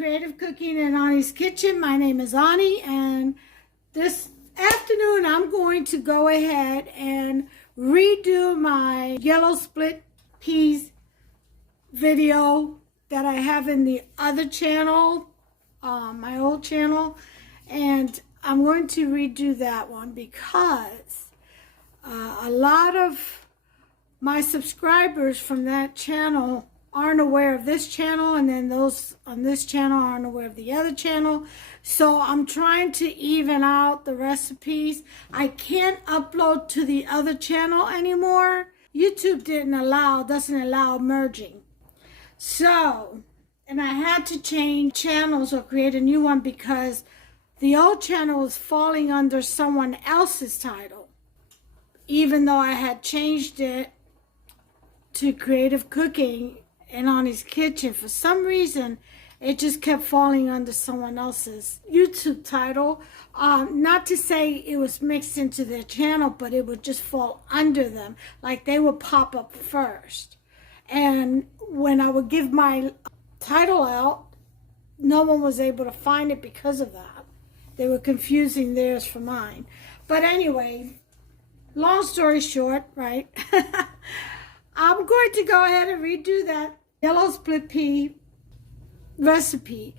Creative Cooking in Ani's Kitchen. My name is Ani, and this afternoon I'm going to go ahead and redo my yellow split peas video that I have in the other channel, my old channel, and I'm going to redo that one because a lot of my subscribers from that channel aren't aware of this channel, and then those on this channel aren't aware of the other channel. So I'm trying to even out the recipes. I can't upload to the other channel anymore. YouTube doesn't allow merging. So, and I had to change channels or create a new one because the old channel was falling under someone else's title, even though I had changed it to Creative Cooking in Ani's Kitchen. For some reason, it just kept falling under someone else's YouTube title. Not to say it was mixed into their channel, but it would just fall under them. Like they would pop up first. And when I would give my title out, no one was able to find it because of that. They were confusing theirs for mine. But anyway, long story short, right? I'm going to go ahead and redo that yellow split pea recipe.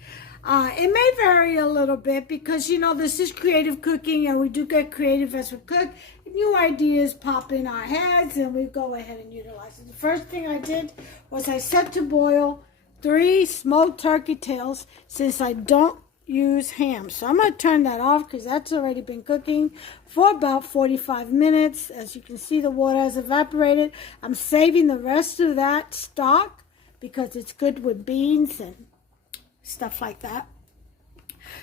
It may vary a little bit because, you know, this is creative cooking and we do get creative as we cook. New ideas pop in our heads and we go ahead and utilize it. The first thing I did was I set to boil 3 smoked turkey tails since I don't use ham. So I'm going to turn that off because that's already been cooking for about 45 minutes. As you can see, the water has evaporated. I'm saving the rest of that stock because it's good with beans and stuff like that.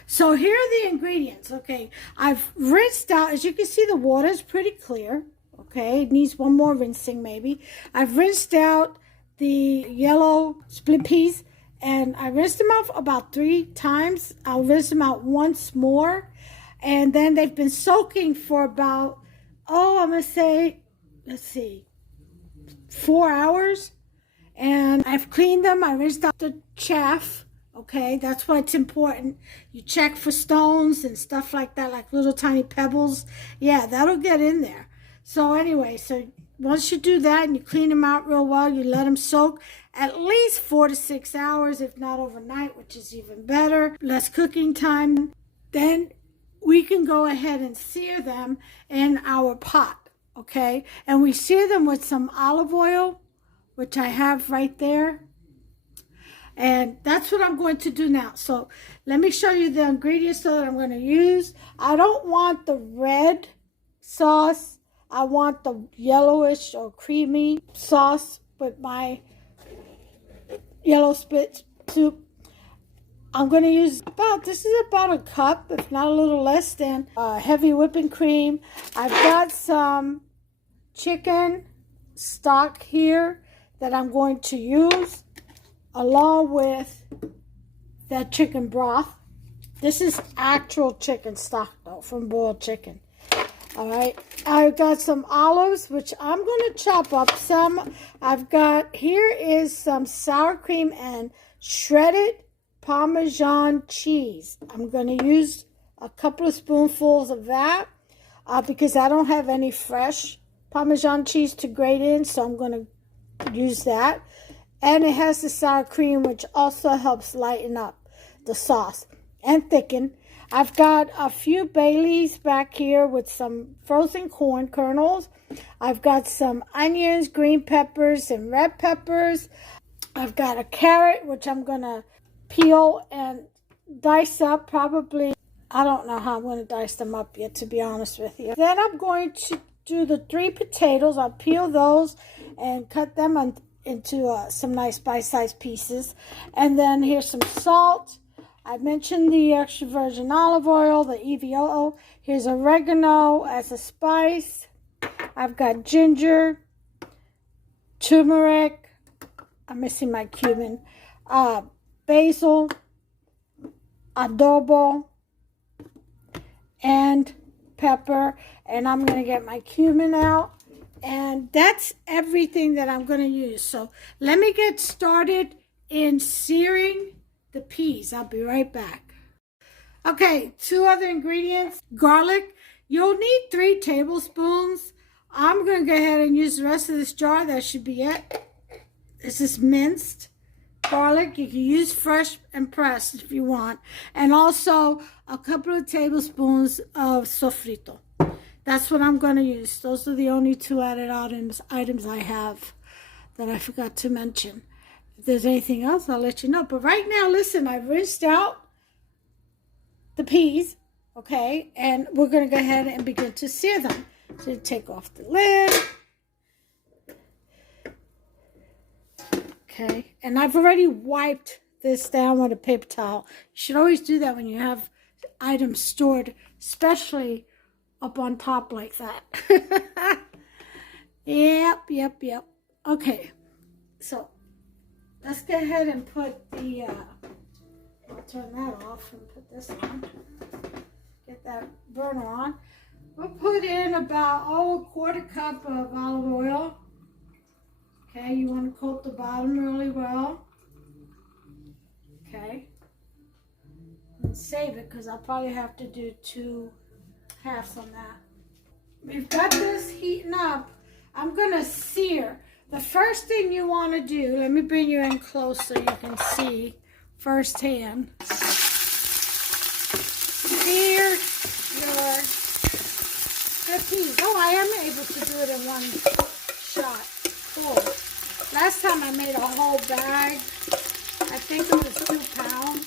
So here are the ingredients. Okay, I've rinsed out. As you can see, the water is pretty clear. Okay, it needs one more rinsing maybe. I've rinsed out the yellow split peas, and I rinsed them out about 3 times. I'll rinse them out once more. And then they've been soaking for about, I'm going to say, let's see, 4 hours. And I've cleaned them. I rinsed out the chaff. Okay, that's why it's important. You check for stones and stuff like that, like little tiny pebbles. Yeah, that'll get in there. So anyway, so once you do that and you clean them out real well, you let them soak at least 4 to 6 hours, if not overnight, which is even better. Less cooking time. Then we can go ahead and sear them in our pot, okay? And we sear them with some olive oil, which I have right there. And that's what I'm going to do now. So let me show you the ingredients that I'm going to use. I don't want the red sauce. I want the yellowish or creamy sauce with my yellow split soup. I'm going to use this is about a cup, if not a little less than, heavy whipping cream. I've got some chicken stock here that I'm going to use along with that chicken broth. This is actual chicken stock though, from boiled chicken. All right, I've got some olives, which I'm going to chop up some. Here is some sour cream and shredded Parmesan cheese. I'm going to use a couple of spoonfuls of that because I don't have any fresh Parmesan cheese to grate in, so I'm going to use that. And it has the sour cream, which also helps lighten up the sauce and thicken. I've got a few Baileys back here with some frozen corn kernels. I've got some onions, green peppers, and red peppers. I've got a carrot, which I'm going to peel and dice up probably. I don't know how I'm going to dice them up yet, to be honest with you. Then I'm going to do the 3 potatoes. I'll peel those and cut them into some nice bite-sized pieces. And then here's some salt. I mentioned the extra virgin olive oil, the EVOO. Here's oregano as a spice. I've got ginger, turmeric. I'm missing my cumin. Basil, adobo, and pepper. And I'm going to get my cumin out. And that's everything that I'm going to use. So let me get started in searing the peas. I'll be right back. Okay, 2 other ingredients. Garlic. You'll need 3 tablespoons. I'm going to go ahead and use the rest of this jar. That should be it. This is minced garlic. You can use fresh and pressed if you want. And also a couple of tablespoons of sofrito. That's what I'm going to use. Those are the only 2 added items I have that I forgot to mention. If there's anything else, I'll let you know. But right now, listen, I've rinsed out the peas, okay? And we're going to go ahead and begin to sear them. So you take off the lid. Okay, and I've already wiped this down with a paper towel. You should always do that when you have items stored, especially up on top like that. Yep. Okay, so let's go ahead and put the, I'll turn that off and put this on. Get that burner on. We'll put in about, a quarter cup of olive oil. Okay, you want to coat the bottom really well. Okay. And save it because I'll probably have to do 2 halves on that. We've got this heating up. I'm going to sear. The first thing you want to do, let me bring you in close so you can see firsthand. Sear your peas. Oh, I am able to do it in one shot. Cool. Last time I made a whole bag. I think it was 2 pounds.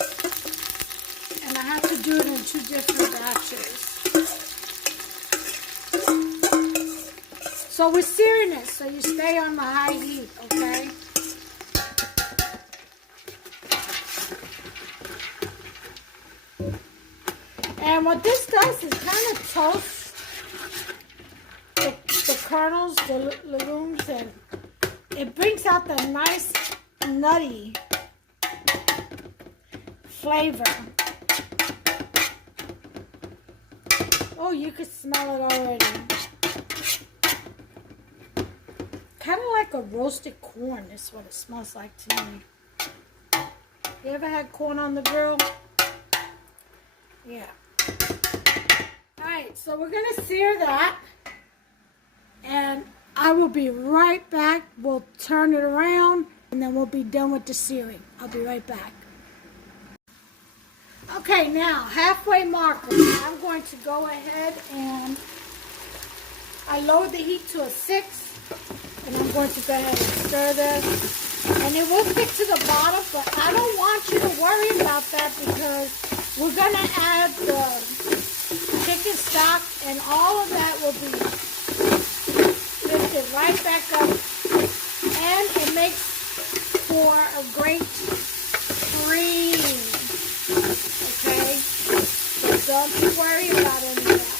And I have to do it in 2 different batches. So we're searing it so you stay on the high heat, okay? And what this does is kind of toast the kernels, the legumes, and it brings out the nice nutty flavor. Oh, you could smell it already. Kind of like a roasted corn is what it smells like to me. You ever had corn on the grill? Yeah. Alright, so we're going to sear that. And I will be right back. We'll turn it around and then we'll be done with the searing. I'll be right back. Okay, now halfway mark. I'm going to go ahead and I lowered the heat to a 6. And I'm going to go ahead and stir this. And it will stick to the bottom, but I don't want you to worry about that because we're going to add the chicken stock and all of that will be lifted right back up. And it makes for a great cream. Okay? So don't you worry about any of that.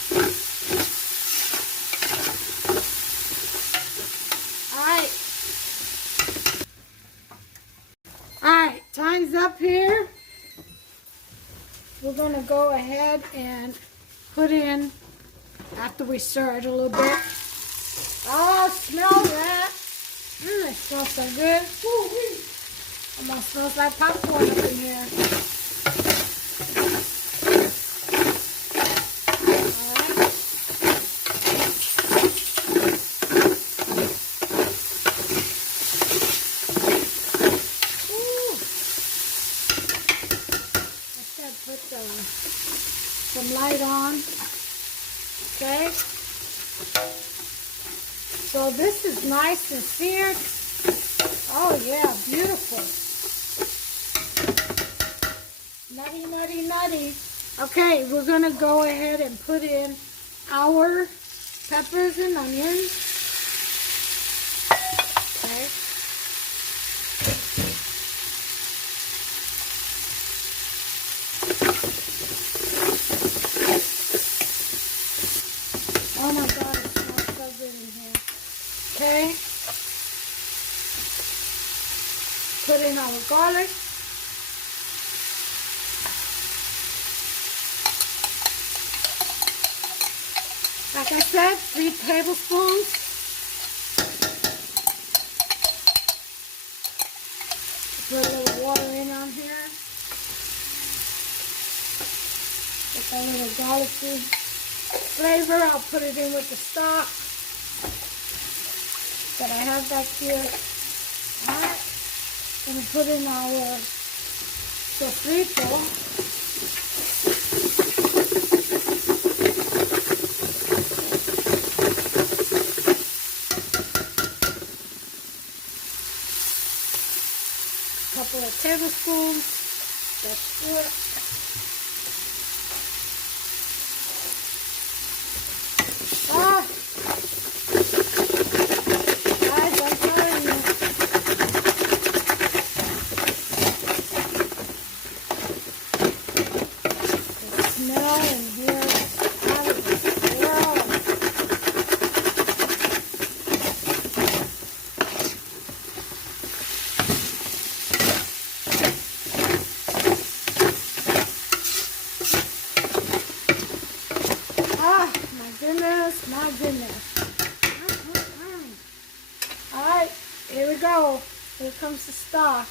Alright, time's up here. We're going to go ahead and put in, after we stir it a little bit. Oh, smell that. It smells so good. Woo-wee. Almost smells like popcorn up in here. Some light on. Okay. So this is nice and seared. Oh yeah, beautiful. Nutty, nutty, nutty. Okay, we're going to go ahead and put in our peppers and onions. Okay. Oh my God, it smells so good in here. Okay. Put in our garlic. Like I said, 3 tablespoons. Put a little water in on here. That little garlicky flavor. I'll put it in with the stock that I have back here. Alright. Gonna put in our sofrito. Couple of tablespoons. That's good. Guys, I'm telling you. The smell in here is out of this world. My goodness. Alright, here we go. Here comes the stock.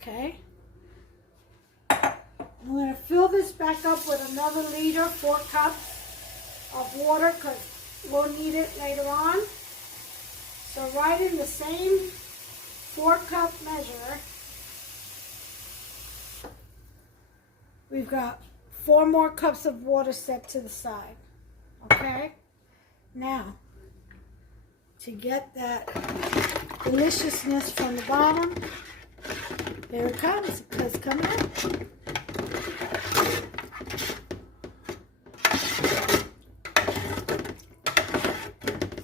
Okay. I'm going to fill this back up with another liter, 4 cups of water, because we'll need it later on. So right in the same 4-cup measure, we've got 4 more cups of water set to the side. Okay? Now, to get that deliciousness from the bottom, here it comes. It's coming out.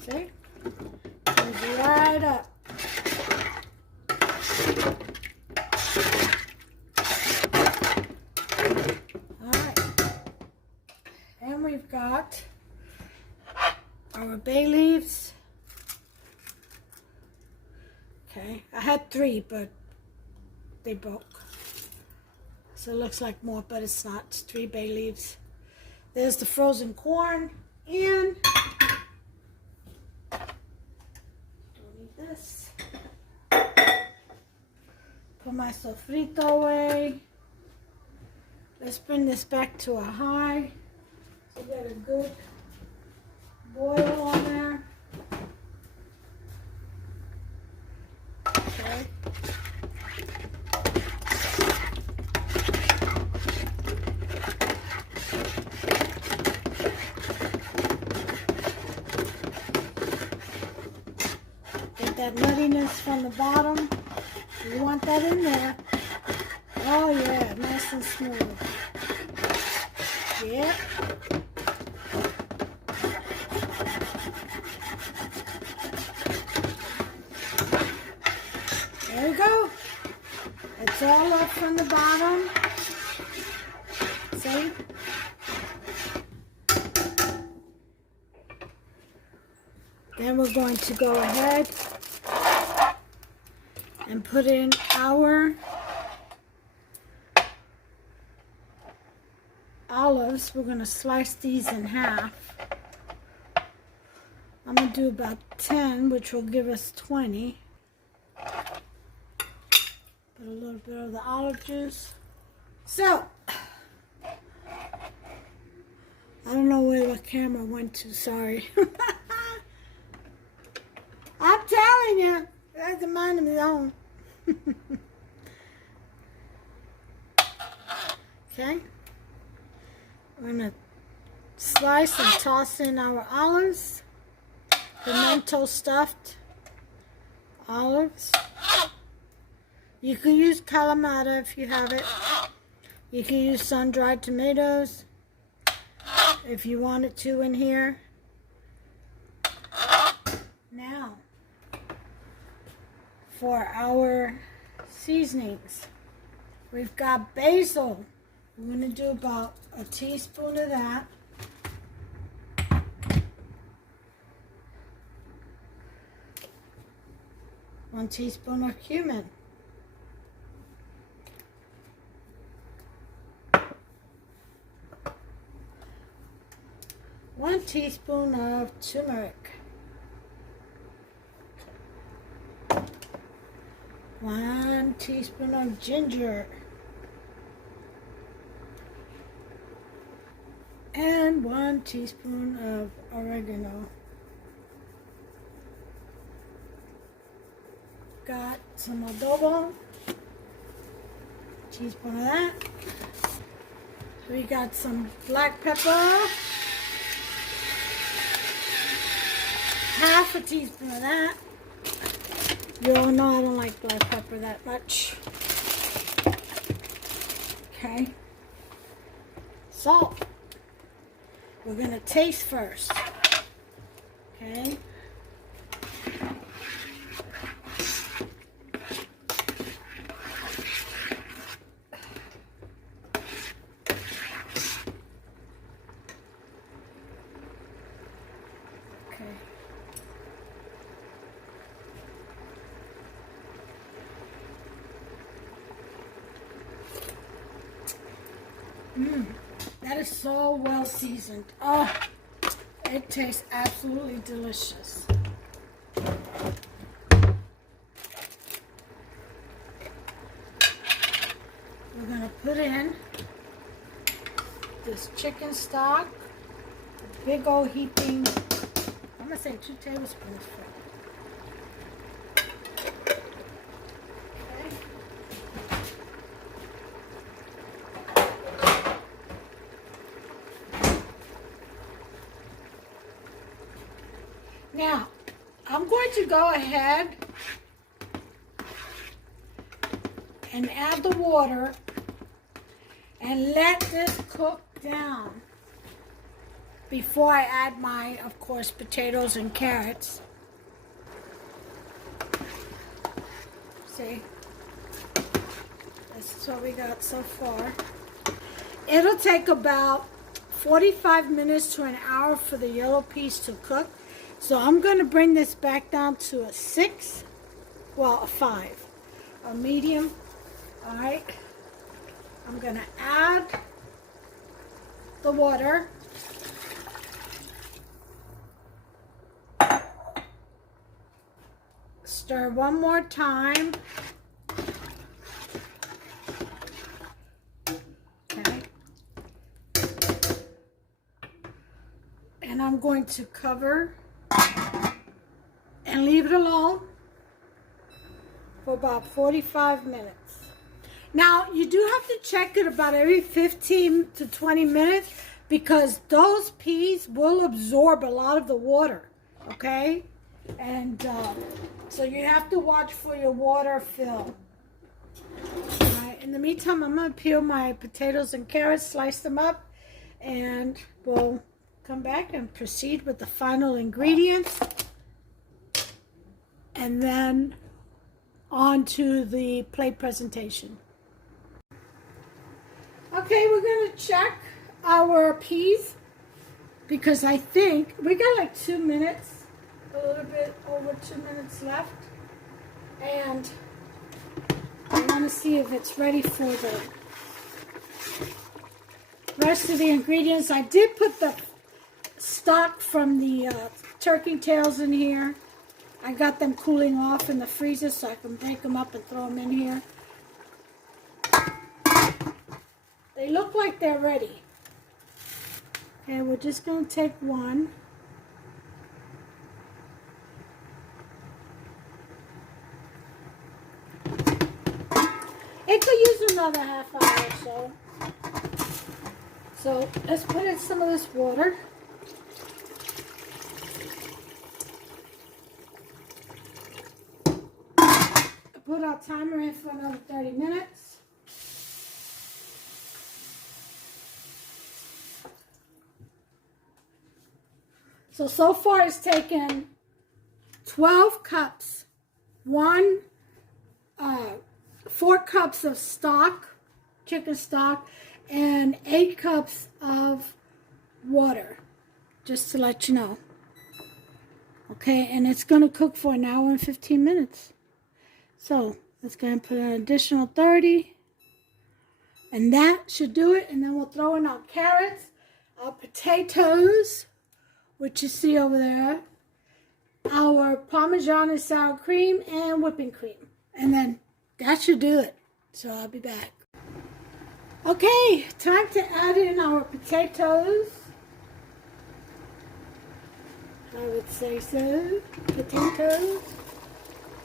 See? Comes right up. We've got our bay leaves. Okay, I had 3, but they broke. So it looks like more, but it's not. It's 3 bay leaves. There's the frozen corn, and don't need this. Put my sofrito away. Let's bring this back to a high. So get a good boil on there. Okay. Get that nuttiness from the bottom. You want that in there. Oh yeah, nice and smooth. Yep. There we go. It's all up from the bottom. See? Then we're going to go ahead and put in our olives. We're going to slice these in half. I'm going to do about 10, which will give us 20. Put a little bit of the olive juice. So, I don't know where the camera went to, sorry. I'm telling you, that's a mind of his own. Okay. We're going to slice and toss in our olives. Pimento stuffed olives. You can use Kalamata if you have it. You can use sun-dried tomatoes if you wanted to in here. Now, for our seasonings, we've got basil. We're going to do about a teaspoon of that. One teaspoon of cumin. One teaspoon of turmeric. 1 teaspoon of ginger. And 1 teaspoon of oregano. Got some adobo. Teaspoon of that. We got some black pepper. Half a teaspoon of that. You all know I don't like black pepper that much. Okay. Salt. We're going to taste first. Okay. That is so well seasoned. Oh, it tastes absolutely delicious. We're going to put in this chicken stock, big old heaping, I'm going to say 2 tablespoons full. Now, I'm going to go ahead and add the water and let this cook down before I add my, of course, potatoes and carrots. See? This is what we got so far. It'll take about 45 minutes to an hour for the yellow peas to cook. So I'm going to bring this back down to a 6, well, a 5, a medium. All right. I'm going to add the water. Stir one more time. Okay. And I'm going to cover and leave it alone for about 45 minutes. Now, you do have to check it about every 15 to 20 minutes because those peas will absorb a lot of the water, okay? And so you have to watch for your water fill. All right, in the meantime, I'm going to peel my potatoes and carrots, slice them up, and we'll come back and proceed with the final ingredients. And then on to the plate presentation. Okay, we're going to check our peas because I think we got like 2 minutes, a little bit over 2 minutes left. And I want to see if it's ready for the rest of the ingredients. I did put the stock from the turkey tails in here. I got them cooling off in the freezer so I can break them up and throw them in here. They look like they're ready. Okay, we're just going to take one. It could use another half hour or so. So let's put in some of this water. Put our timer in for another 30 minutes. So far it's taken 12 cups, 4 cups of stock, chicken stock, and 8 cups of water, just to let you know. Okay, and it's going to cook for an hour and 15 minutes. So let's go and put an additional 30. And that should do it. And then we'll throw in our carrots, our potatoes, which you see over there, our Parmesan and sour cream, and whipping cream. And then that should do it. So I'll be back. Okay, time to add in our potatoes. I would say so. Potatoes.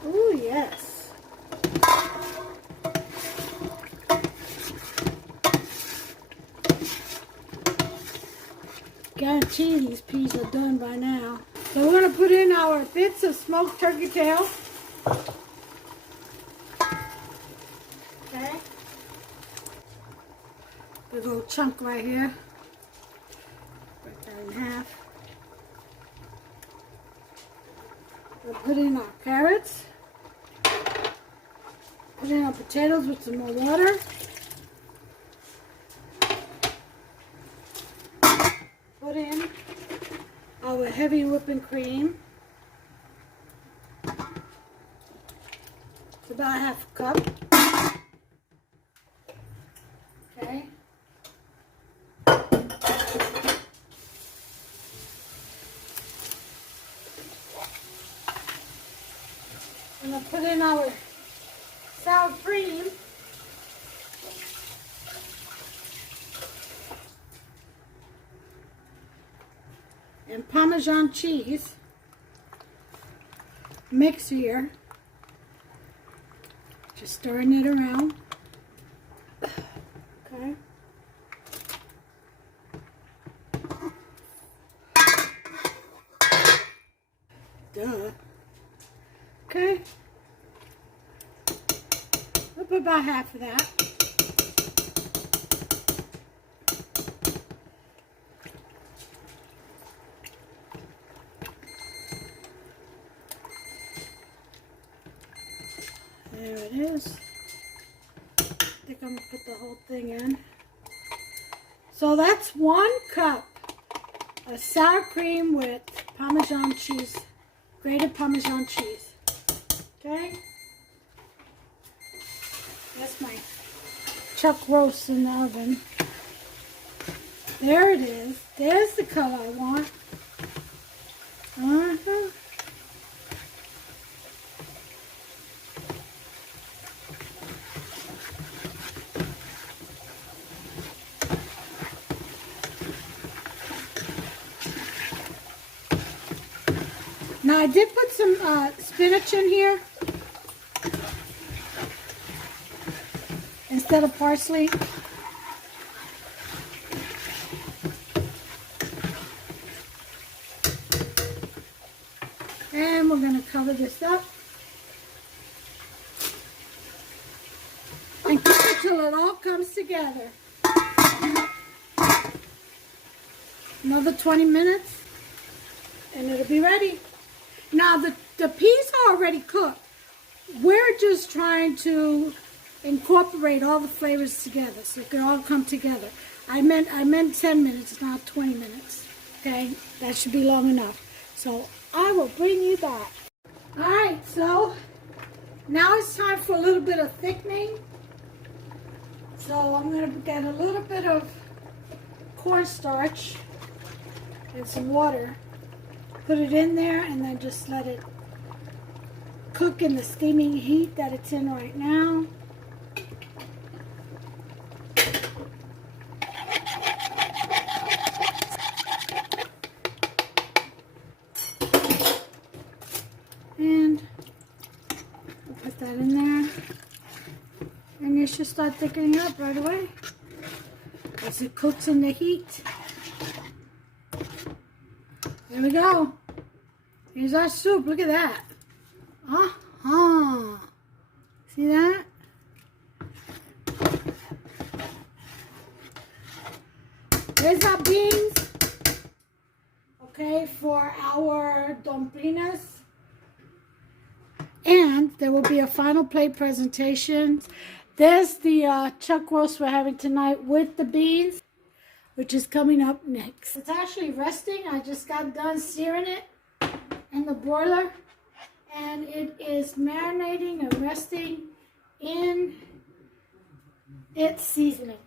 Oh, yes. Guarantee these peas are done by now. So we're going to put in our bits of smoked turkey tail. Okay. Big little chunk right here. Break that in half. We'll put in our carrots. Put in our potatoes with some more water. Put in our heavy whipping cream. It's about half a cup. Okay. I'm going to put in our sour cream. And Parmesan cheese. Mix here. Just stirring it around. Okay. Duh. Okay. We'll put about half of that. There it is. I think I'm going to put the whole thing in. So that's 1 cup of sour cream with Parmesan cheese, grated Parmesan cheese. Okay? That's my chuck roast in the oven. There it is. There's the color I want. Now I did put some spinach in here instead of parsley. And we're going to cover this up and cook it till it all comes together. Another 20 minutes and it'll be ready. Now the peas are already cooked. We're just trying to incorporate all the flavors together so it can all come together. I meant 10 minutes, not 20 minutes. Okay, that should be long enough. So I will bring you back. All right, so now it's time for a little bit of thickening. So I'm going to get a little bit of cornstarch and some water. Put it in there and then just let it cook in the steaming heat that it's in right now. And we'll put that in there. And it should start thickening up right away as it cooks in the heat. There we go. Here's our soup. Look at that. See that? There's our beans. Okay, for our dumplings. And there will be a final plate presentation. There's the chuck roast we're having tonight with the beans, which is coming up next. It's actually resting. I just got done searing it in the broiler, and it is marinating and resting in its seasoning.